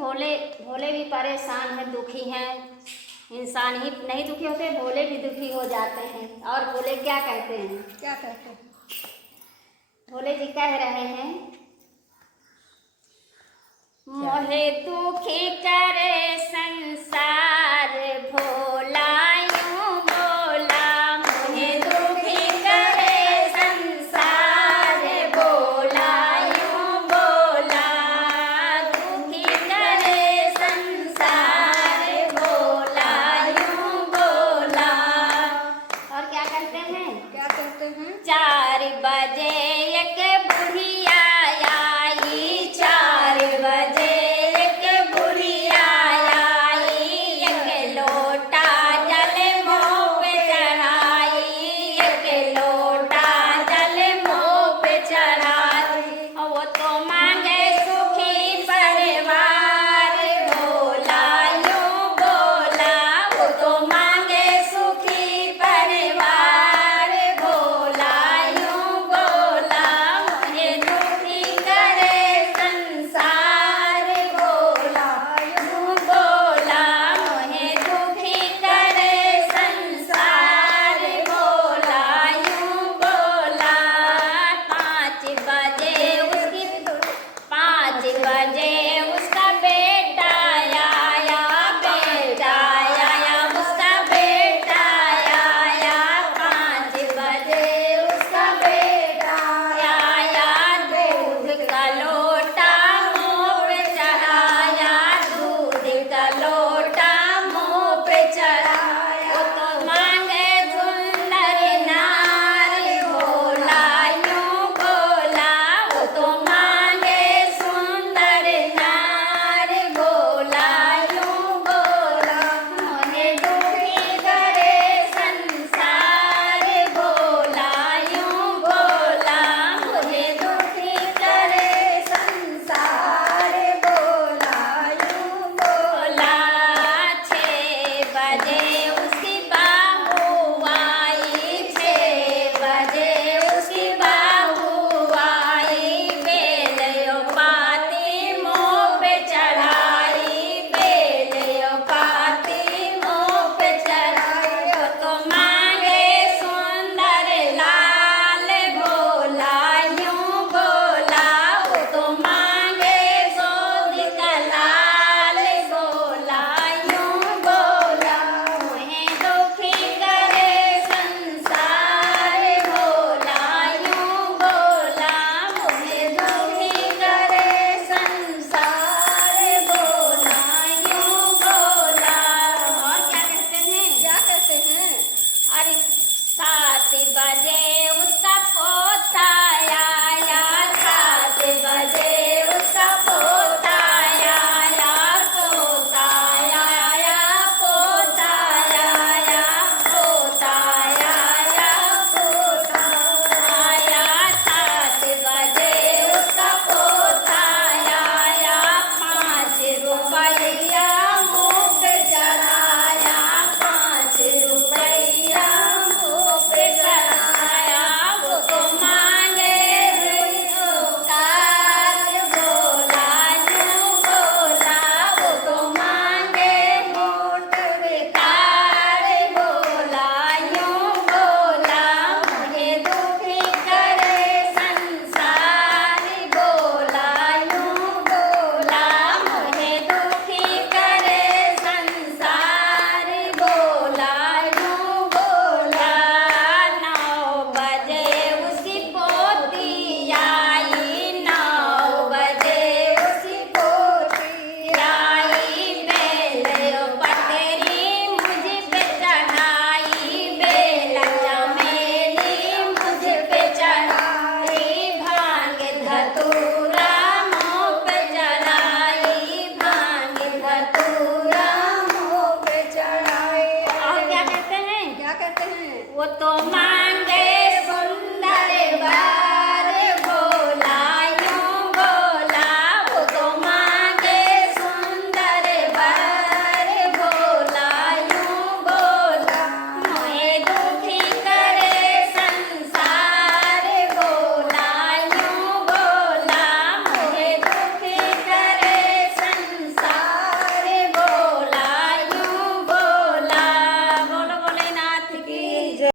भोले भोले भी परेशान हैं, दुखी हैं। इंसान ही नहीं दुखी होते, भोले भी दुखी हो जाते हैं। और भोले क्या कहते हैं? क्या कहते हैं? भोले जी कह रहे हैं, मोहे दुखी करे संसार भोला यूं बोला, मोहे दुखी करे संसार भोला यूं बोला, दुखी करे संसार भोला यूं बोला। और क्या कहते हैं? क्या कहते हैं? 4 बजे एक बुढ़िया आई, 4 बजे एक बुढ़िया आई, एक लोटा जल मुँह पे चढ़ाई, एक लोटा जल मुँह पे चढ़ाई। वो तो मांगे सुखी परिवार भोला यूं बोला, वो तो मांगे सुखी परिवार भोला यूं बोला, मुझे दुखी करे संसार भोला यूं बोला, मुझे दुखी करे संसार भोला यूं बोला। 5 बजे उसकी 5 बजे उसका बेटा आया, बेटा आया उसका बेटा आया, 5 बजे उसका बेटा आया, दूध का लोटा मुँह पे चढ़ाया, दूध का लोटा मुँह पे चढ़ाया। वो तो मांगे सुंदर नार भोला यूं बोला, वो तो मांगे सुंदर नार भोला यूं बोला, मोहे दुखी करे संसार भोला यूं बोला, मुझे दुखी करे संसार भोला यूं बोला। 6 बजे उसकी बहू आई, 6 बजे उसकी बहू आई, बेलियो पाती मुँह पे चढ़ाई, बेलियो पाती मुँह पे चढ़ाई। वो तो मांगे सुंदर लाल भोला यूं बोला, वो तो मांगे सोध का लाल भोला यूं बोला, मुझे दुखी करे संसार भोला यूं बोला, मुझे दुखी करे संसार भोला यूं बोला। और क्या कहते हैं? क्या कहते हैं? अरे 7 बजे उसका पोता आया, 7 बजे उसका पोता आया, पोता आया, पोता आया, पोता आया, पोता आया, 7 बजे उसका पोता आया, 5 रुपए